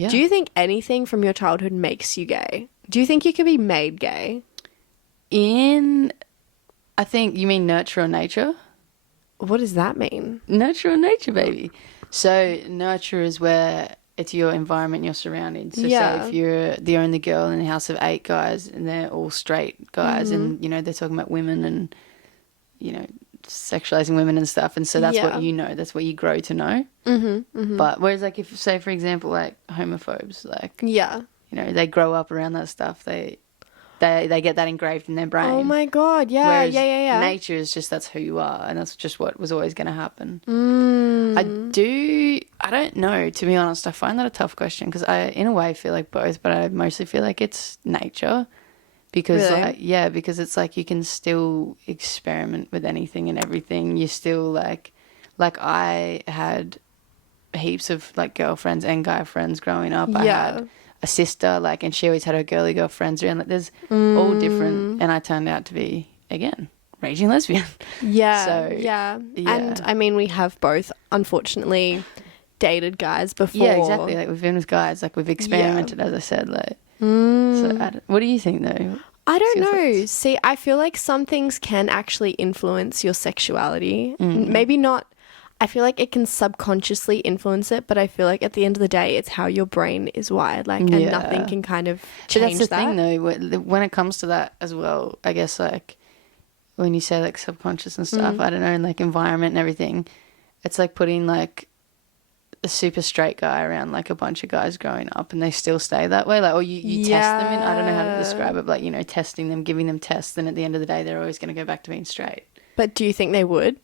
Yeah. Do you think anything from your childhood makes you gay? Do you think you could be made gay? I think you mean nurture or nature? What does that mean? Nurture or nature, baby. So nurture is where it's your environment, your surroundings. So Yeah. say if you're the only girl in a house of 8 guys and they're all straight guys and, you know, they're talking about women and, you know, sexualizing women and stuff. And so that's what you know. That's what you grow to know. But whereas like if, say, for example, like homophobes, like, Yeah. you know, they grow up around that stuff. They get that engraved in their brain. Oh my God. Yeah. Whereas Yeah. nature is just that's who you are, and that's just what was always going to happen. I don't know, to be honest. I find that a tough question because I, in a way, feel like both, but I mostly feel like it's nature because, Really? because it's like you can still experiment with anything and everything. You still like I had heaps of like girlfriends and guy friends growing up. I had a sister, like, and she always had her girly girlfriends around. Like, there's all different, and I turned out to be again raging lesbian. Yeah. So, yeah. yeah. And I mean, we have both, unfortunately, dated guys before. Yeah, exactly. Like we've been with guys, like we've experimented, as I said. Like, so what do you think though? I don't know. See, I feel like some things can actually influence your sexuality. Maybe not. I feel like it can subconsciously influence it, but I feel like at the end of the day, it's how your brain is wired. Like, and nothing can kind of change but that's the that. thing, though. When it comes to that as well, I guess like when you say like subconscious and stuff, I don't know, and like environment and everything, it's like putting like a super straight guy around like a bunch of guys growing up, and they still stay that way. Like, or you test them in. I don't know how to describe it, but like, you know, testing them, giving them tests, and at the end of the day, they're always going to go back to being straight. But do you think they would?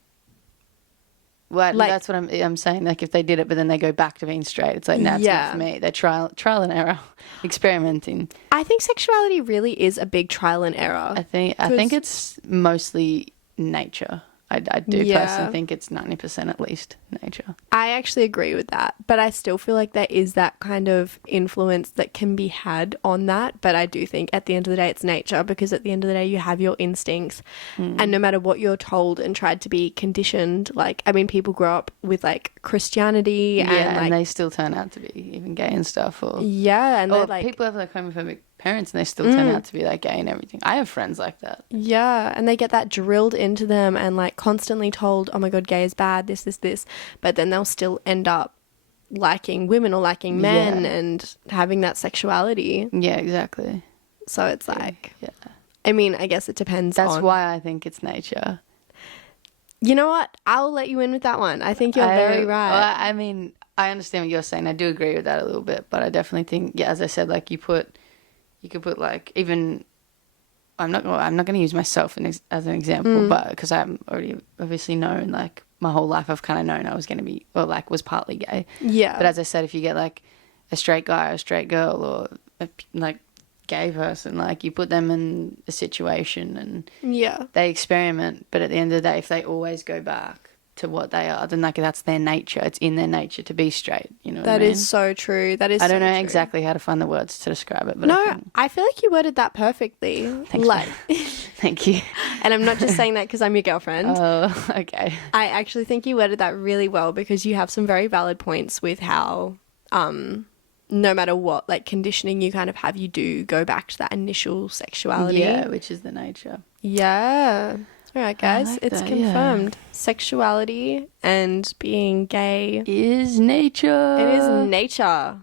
Well, Like- that's what I'm saying. Like, if they did it, but then they go back to being straight, it's like, nah, it's not for me. They're trial and error, experimenting. I think sexuality really is a big trial and error. I think it's mostly nature. I do personally think it's 90% at least nature. I actually agree with that, but I still feel like there is that kind of influence that can be had on that. But I do think at the end of the day, it's nature, because at the end of the day, you have your instincts, and no matter what you're told and tried to be conditioned, like, I mean, people grow up with like Christianity, and they still turn out to be even gay and stuff, or and or like people have like homophobic parents and they still turn out to be like gay and everything. I have friends like that. Yeah, and they get that drilled into them and like constantly told, oh my God, gay is bad, this, but then they'll still end up liking women or liking men and having that sexuality. Yeah, exactly. So it's like, I mean, I guess it depends. That's why I think it's nature. You know what? I'll let you in with that one. I think you're very right. Well, I mean, I understand what you're saying. I do agree with that a little bit, but I definitely think, as I said, like you could put like, even I'm not going to use myself as an example, but because I'm already obviously known, like my whole life I've kind of known I was going to be, or like was partly gay. Yeah. But as I said, if you get like a straight guy or a straight girl or a like gay person, like you put them in a situation and they experiment, but at the end of the day, if they always go back to what they are, then like that's their nature. It's in their nature to be straight. You know what I mean? That is so true. That is. I don't know true. exactly how to find the words to describe it, but no, I feel like you worded that perfectly. Thanks, like, thank you. And I'm not just saying that because I'm your girlfriend. Oh, okay. I actually think you worded that really well, because you have some very valid points with how, no matter what like conditioning you kind of have, you do go back to that initial sexuality. Yeah, which is the nature. Yeah. All right, guys, like it's that, confirmed. Sexuality and being gay is nature. It is nature.